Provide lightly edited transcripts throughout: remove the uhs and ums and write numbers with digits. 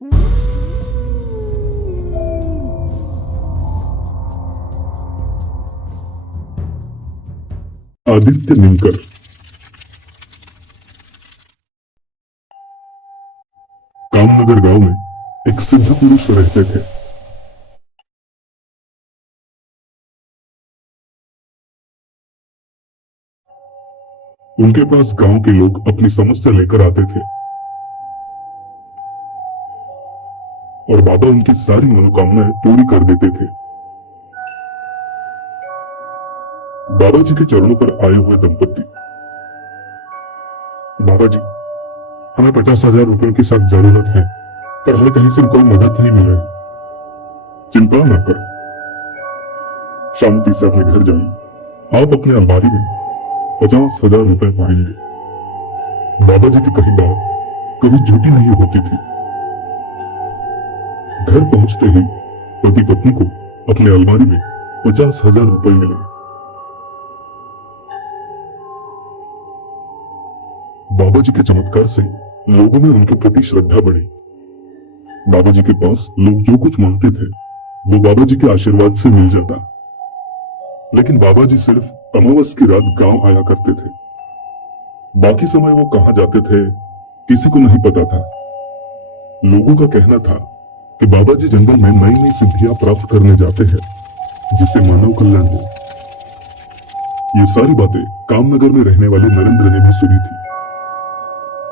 आदित्य निमकर। कामनगर गांव में एक सिद्ध पुरुष रहते थे। उनके पास गांव के लोग अपनी समस्या लेकर आते थे और बाबा उनकी सारी मनोकामनाएं पूरी कर देते थे। बाबा जी के चरणों पर आए हुए दंपति। बाबा जी, हमें 50,000 रुपयों की सख्त जरूरत है, पर हमें कहीं से कोई मदद नहीं मिल रही। चिंता न कर, शांति से अपने घर जाइए। आप अपने अलमारी में 50,000 रुपए पाएंगे। बाबा जी की कही बात कभी झूठी नहीं होती थी। घर पहुंचते ही पति पत्नी को अपने अलमारी में 50,000 रुपए मिले। बाबा जी के चमत्कार से लोगों में उनके प्रति श्रद्धा बढ़ी। बाबा जी के पास लोग जो कुछ मांगते थे वो बाबा जी के आशीर्वाद से मिल जाता। लेकिन बाबा जी सिर्फ अमावस की रात गांव आया करते थे। बाकी समय वो कहां जाते थे किसी को नहीं पता था। लोगों का कहना था कि बाबा जी जंगल में नई नई सिद्धियां प्राप्त करने जाते हैं जिससे मानव कल्याण हो। ये सारी बातें कामनगर में रहने वाले नरेंद्र ने भी सुनी थी।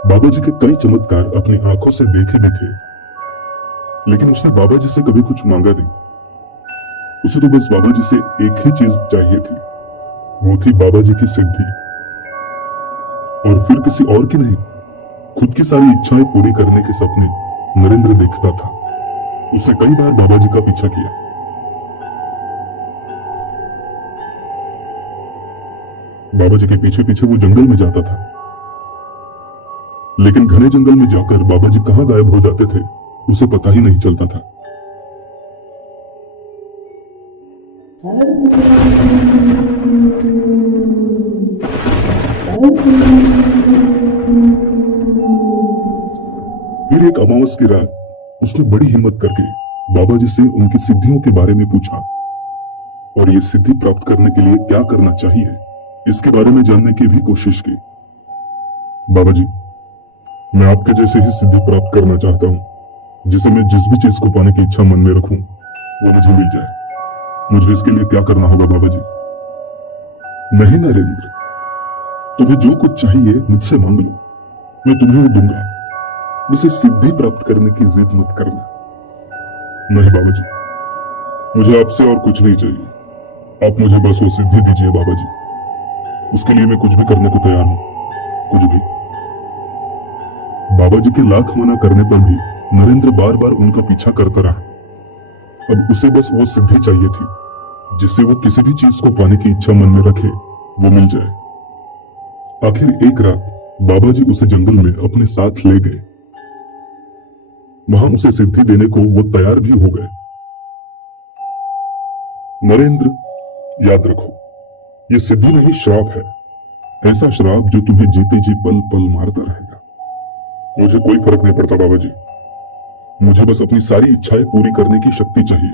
बाबा जी के कई चमत्कार अपनी आंखों से देखे भी थे, लेकिन उसने बाबा जी से कभी कुछ मांगा नहीं। उसे तो बस बाबा जी से एक ही चीज चाहिए थी, वो थी बाबा जी की सिद्धि। और फिर किसी और की नहीं, खुद की सारी इच्छाएं पूरी करने के सपने नरेंद्र देखता था। उसने कई बार बाबा जी का पीछा किया। बाबा जी के पीछे पीछे वो जंगल में जाता था, लेकिन घने जंगल में जाकर बाबा जी कहां गायब हो जाते थे उसे पता ही नहीं चलता था। फिर एक अमावस की रात उसने बड़ी हिम्मत करके बाबा जी से उनकी सिद्धियों के बारे में पूछा और ये सिद्धि प्राप्त करने के लिए क्या करना चाहिए इसके बारे में जानने की भी कोशिश की। बाबा जी, मैं आपके जैसे ही सिद्धि प्राप्त करना चाहता हूं, जिसे मैं जिस भी चीज को पाने की इच्छा मन में रखूं वो मुझे मिल जाए। मुझे इसके लिए क्या करना होगा बाबा जी? नहीं नरेंद्र, तुम्हें जो कुछ चाहिए मुझसे मांग लो, मैं तुम्हें वो दूंगा। मुझे सिद्धि प्राप्त करने की जिद मत करना। नहीं बाबा जी, मुझे आपसे और कुछ नहीं चाहिए। आप मुझे बस वो सिद्धि दीजिए बाबा जी। उसके लिए मैं कुछ भी करने को तैयार हूं, कुछ भी। बाबा जी के लाख मना करने पर भी नरेंद्र बार बार उनका पीछा करता रहा। अब उसे बस वो सिद्धि चाहिए थी जिससे वो किसी भी चीज को पाने की इच्छा मन में रखे वो मिल जाए। आखिर एक रात बाबा जी उसे जंगल में अपने साथ ले गए। वहां उसे सिद्धि देने को वो तैयार भी हो गए। नरेंद्र, याद रखो, ये सिद्धि नहीं श्राप है। ऐसा श्राप जो तुम्हें जीते जी पल पल मारता रहेगा। मुझे कोई फर्क नहीं पड़ता बाबा जी, मुझे बस अपनी सारी इच्छाएं पूरी करने की शक्ति चाहिए।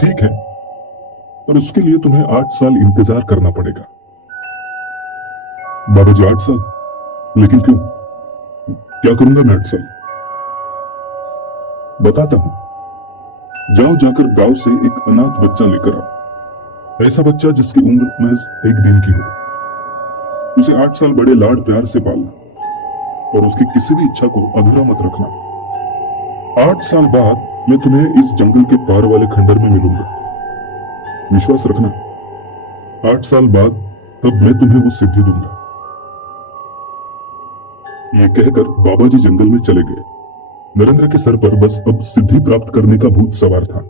ठीक है, पर उसके लिए तुम्हें 8 साल इंतजार करना पड़ेगा। बाबा जी 8 साल? लेकिन क्यों? क्या करूंगा मैं 8 साल? बताता हूं। जाओ, जाकर गांव से एक अनाथ बच्चा लेकर आओ। ऐसा बच्चा जिसकी उम्र महज 1 दिन की हो। उसे 8 साल बड़े लाड प्यार से पालना और उसकी किसी भी इच्छा को अधूरा मत रखना। 8 साल बाद मैं तुम्हें इस जंगल के पार वाले खंडर में मिलूंगा। विश्वास रखना, 8 साल बाद तब मैं तुम्हें वो सिद्धि दूंगा। ये कहकर बाबा जी जंगल में चले गए। नरेंद्र के सर पर बस अब सिद्धि प्राप्त करने का भूत सवार था,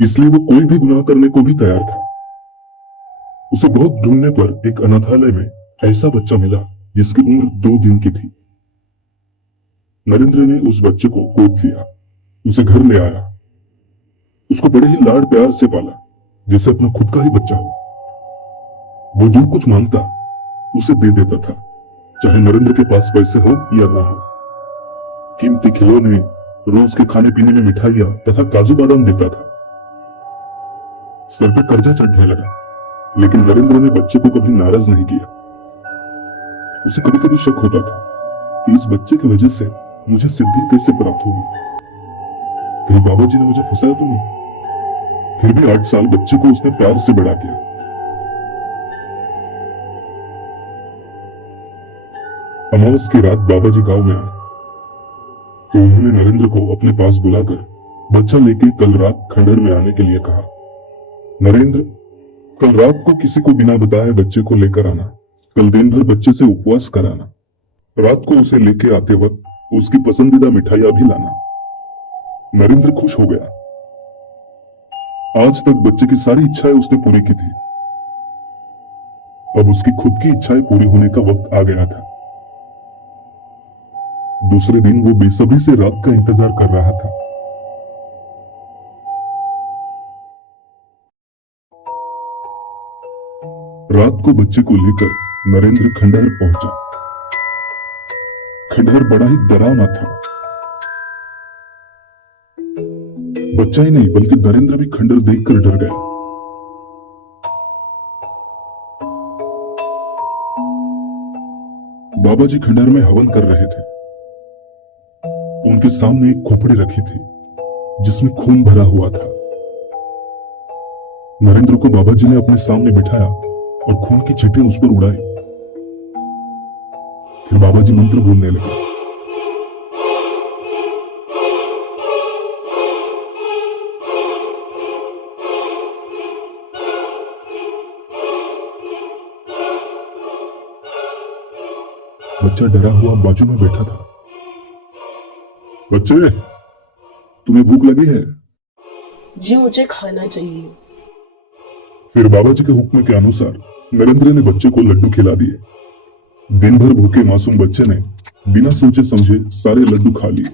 इसलिए वो कोई भी गुनाह करने को भी तैयार था। उसे बहुत ढूंढने पर एक अनाथालय में ऐसा बच्चा मिला जिसकी उम्र 2 दिन की थी। नरेंद्र ने उस बच्चे को गोद लिया, उसे घर ले आया, उसको बड़े ही लाड प्यार से पाला जैसे अपना खुद का ही बच्चा हो। वो जो कुछ मांगता उसे दे देता था, चाहे नरेंद्र के पास पैसे हो या ना हो। कीमती खिलौने, रोज के खाने पीने में मिठाइयां तथा काजू बादाम देता था। सर पे कर्जा चढ़ने लगा, लेकिन नरेंद्र ने बच्चे को कभी नाराज नहीं किया। उसे कभी कभी शक होता था कि इस बच्चे की वजह से मुझे सिद्धि कैसे प्राप्त होगी। कहीं बाबा जी ने मुझे फंसाया तो नहीं। फिर भी 8 साल बच्चे को उसने प्यार से बड़ा किया। अमावस की रात बाबा जी गांव में आए तो उन्होंने नरेंद्र को अपने पास बुलाकर बच्चा लेके कल रात खंडहर में आने के लिए कहा। नरेंद्र, कल रात को किसी को बिना बताए बच्चे को लेकर आना। कल दिन भर बच्चे से उपवास कराना। रात को उसे लेके आते वक्त उसकी पसंदीदा मिठाइयां भी लाना। नरेंद्र खुश हो गया। आज तक बच्चे की सारी इच्छाएं उसने पूरी की थी। अब उसकी खुद की इच्छाएं पूरी होने का वक्त आ गया था। दूसरे दिन वो बेसब्री से रात का इंतजार कर रहा था। रात को बच्चे को लेकर नरेंद्र खंडहर पहुंचा। खंडहर बड़ा ही डरावना था। बच्चा ही नहीं बल्कि नरेंद्र भी खंडहर देखकर डर गया। बाबा जी खंडहर में हवन कर रहे थे। उनके सामने एक खोपड़ी रखी थी जिसमें खून भरा हुआ था। नरेंद्र को बाबा जी ने अपने सामने बिठाया और खून की छींटें उस पर उड़ाई। फिर बाबा जी मंत्र बोलने लगे। बच्चा डरा हुआ बाजू में बैठा था। बच्चे, तुम्हें भूख लगी है? जी मुझे खाना चाहिए। फिर बाबा जी के हुक्म के अनुसार नरेंद्र ने बच्चे को लड्डू खिला दिए। दिन भर भूखे मासूम बच्चे ने बिना सोचे समझे सारे लड्डू खा लिए।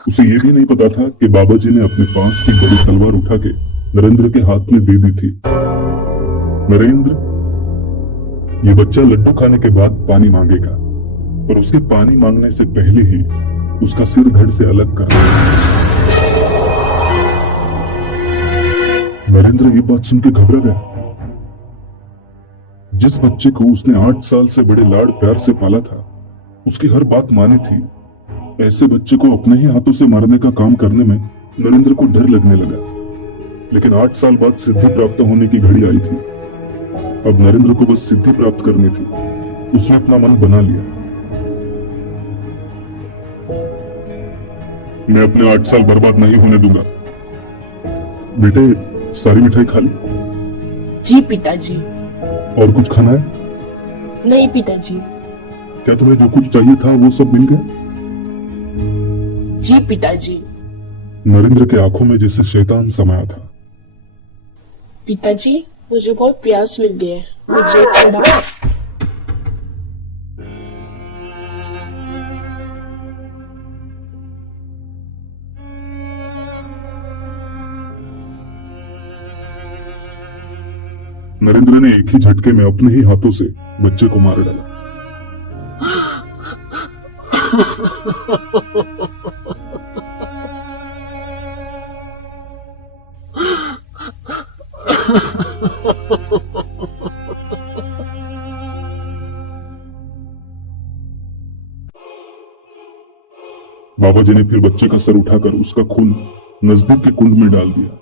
उसे यह भी नहीं पता था कि बाबा जी ने अपने पास की बड़ी तलवार उठा के नरेंद्र के हाथ में दे दी थी। नरेंद्र, ये बच्चा लड्डू खाने के बाद पानी मांगेगा, पर उसके पानी मांगने से पहले ही उसका सिर धड़ से अलग कर। नरेंद्र ये बात सुन के घबरा गया। जिस बच्चे को उसने 8 साल से बड़े लाड़ प्यार से पाला था, उसकी हर बात मानी थी, ऐसे बच्चे को अपने ही हाथों से मारने का काम करने में नरेंद्र को डर लगने लगा। लेकिन 8 साल बाद सिद्धि प्राप्त होने की घड़ी आई थी। अब नरेंद्र को बस सिद्धि प्राप्त करनी थी। उसने अपना मन बना लिया। मैं अपने 8 साल बर्बाद नहीं होने दूंगा। बेटे, सारी मिठाई खा ली? जी पिताजी। और कुछ खाना है? नहीं पिताजी। क्या तुम्हें जो कुछ चाहिए था वो सब मिल गया? जी पिताजी। नरेंद्र के आंखों में जैसे शैतान समाया था। पिताजी, मुझे बहुत प्यास लग गया है, मुझे थोड़ा। नरेंद्र ने एक ही झटके में अपने ही हाथों से बच्चे को मार डाला। बाबा जी ने फिर बच्चे का सर उठाकर उसका खून नजदीक के कुंड में डाल दिया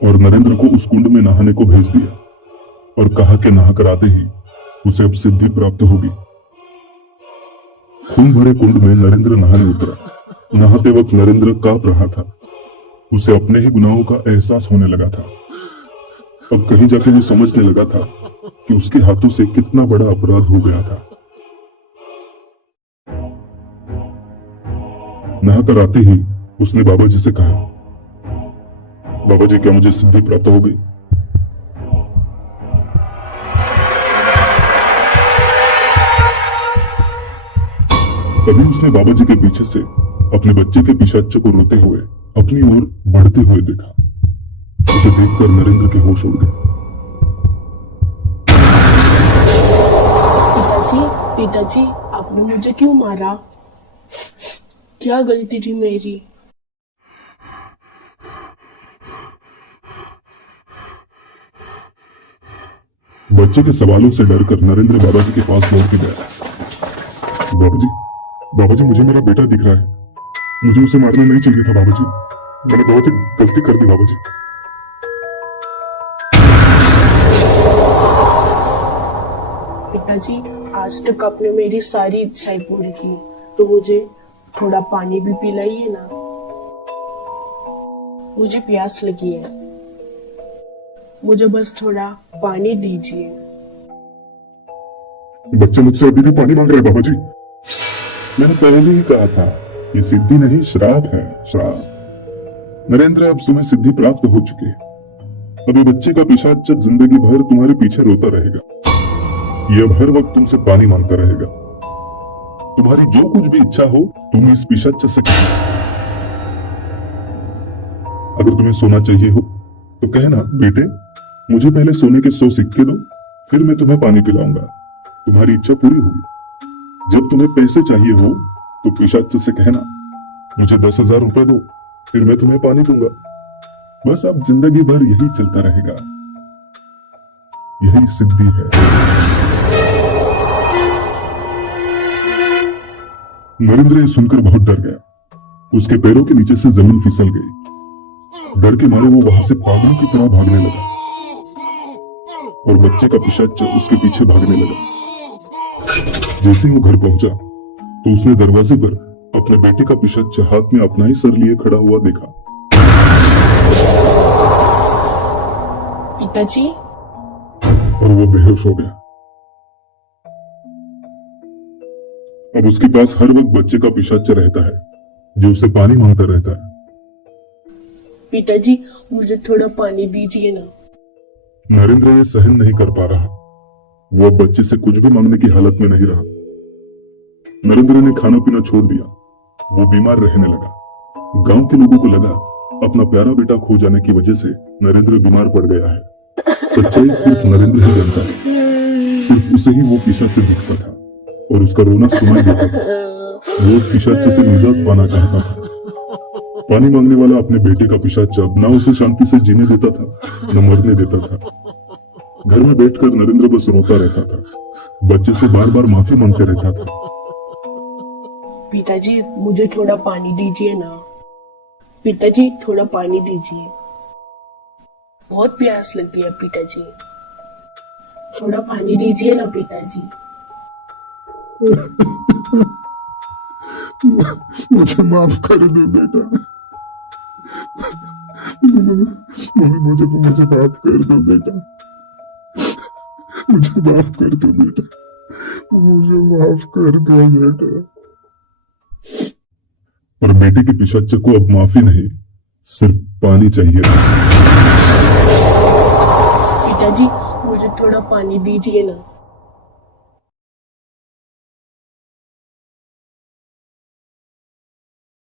और नरेंद्र को उस कुंड में नहाने को भेज दिया और कहा कि नहाकर आते ही उसे अब सिद्धि प्राप्त होगी। खून भरे कुंड में नरेंद्र नहाने उतरा। नहाते वक्त नरेंद्र कांप रहा था। उसे अपने ही गुनाहों का एहसास होने लगा था। अब कहीं जाके वो समझने लगा था कि उसके हाथों से कितना बड़ा अपराध हो गया था। नहाकर आते ही उसने बाबा जी से कहा, बाबा जी, क्या मुझे सिद्धि प्राप्त हो गई? तभी उसने बाबा जी के पीछे से अपने बच्चे के पिशाच को रोते हुए अपनी ओर बढ़ते हुए देखा। उसे देखकर नरेंद्र के होश उड़ गए। पिताजी, पिताजी, आपने मुझे क्यों मारा? क्या गलती थी मेरी? बच्चे के सवालों से डरकर नरेंद्र बाबा जी के पास लौट के गया। बाबा जी मुझे मेरा बेटा दिख रहा है। मुझे उसे मारना नहीं चाहिए था बाबा जी। मैंने बहुत ही गलती कर दी बाबा जी। पिताजी, आज तक आपने मेरी सारी इच्छाएं पूरी की, तो मुझे थोड़ा पानी भी पिलाइए ना। मुझे प्यास लगी है, मुझे बस थोड़ा पानी दीजिए। बच्चे मुझसे अभी भी पानी मांग रहे हैं बाबा जी। मैंने पहले ही कहा था, ये सिद्धि नहीं श्राप है, श्राप। नरेंद्र, अब तुम्हें सिद्धि प्राप्त हो चुकी है। अब ये बच्चे का पिशाच जिंदगी भर तुम्हारे पीछे रोता रहेगा। ये अब हर वक्त तुमसे पानी मांगता रहेगा। तुम्हारी जो कुछ भी इच्छा हो तुम इस पिशाच से कहना। अगर तुम्हें सोना चाहिए हो तो कहना, बेटे मुझे पहले सोने के 100 सिक्के दो, फिर मैं तुम्हें पानी पिलाऊंगा। तुम्हारी इच्छा पूरी होगी। जब तुम्हें पैसे चाहिए हो तो पिशाच से कहना, मुझे 10,000 रुपए दो, फिर मैं तुम्हें पानी दूंगा। बस अब जिंदगी भर यही चलता रहेगा। यही सिद्धि है। नरेंद्र ये सुनकर बहुत डर गया। उसके पैरों के नीचे से जमीन फिसल गई। डर के मारे वो वहां से पागलों की तरह भागने लगा और बच्चे का पिशाच उसके पीछे भागने लगा। जैसे ही वो घर पहुंचा तो उसने दरवाजे पर अपने बेटे का पिशाच हाथ में अपना ही सर लिए खड़ा हुआ देखा। पिताजी, और वो बेहोश हो गया। अब उसके पास हर वक्त बच्चे का पिशाच रहता है, जो उसे पानी मांगता रहता है। पिताजी, मुझे थोड़ा पानी दीजिए ना। नरेंद्र ये सहन नहीं कर पा रहा। वो अब बच्चे से कुछ भी मांगने की हालत में नहीं रहा। नरेंद्र ने खाना पीना छोड़ दिया। वो बीमार रहने लगा। गांव के लोगों को लगा अपना प्यारा बेटा खो जाने की वजह से नरेंद्र बीमार पड़ गया है। सच्चाई सिर्फ नरेंद्र ही जानता है। सिर्फ उसे ही वो पिशाच दिखता था और उसका रोना सुनाई देता था। वो पिशाच से निजात पाना चाहता था। पानी मांगने वाला अपने बेटे का पिशाच अब ना उसे शांति से जीने देता था, न मरने देता था। घर में बैठकर नरेंद्र बस रोता रहता था। बच्चे से बार बार माफी मांगते रहता था। पिताजी, मुझे थोड़ा पानी दीजिए ना। पिताजी, थोड़ा पानी दीजिए। बहुत प्यास लगी है पिताजी, थोड़ा पानी दीजिए ना पिताजी। मुझे माफ कर दो बेटा। मुझे माफ कर दो बेटा। मुझे माफ कर दो बेटा। मुझे माफ कर दो बेटा। और बेटे के पिशाच को अब माफी नहीं, सिर्फ पानी चाहिए था। पिताजी, मुझे थोड़ा पानी दीजिए ना।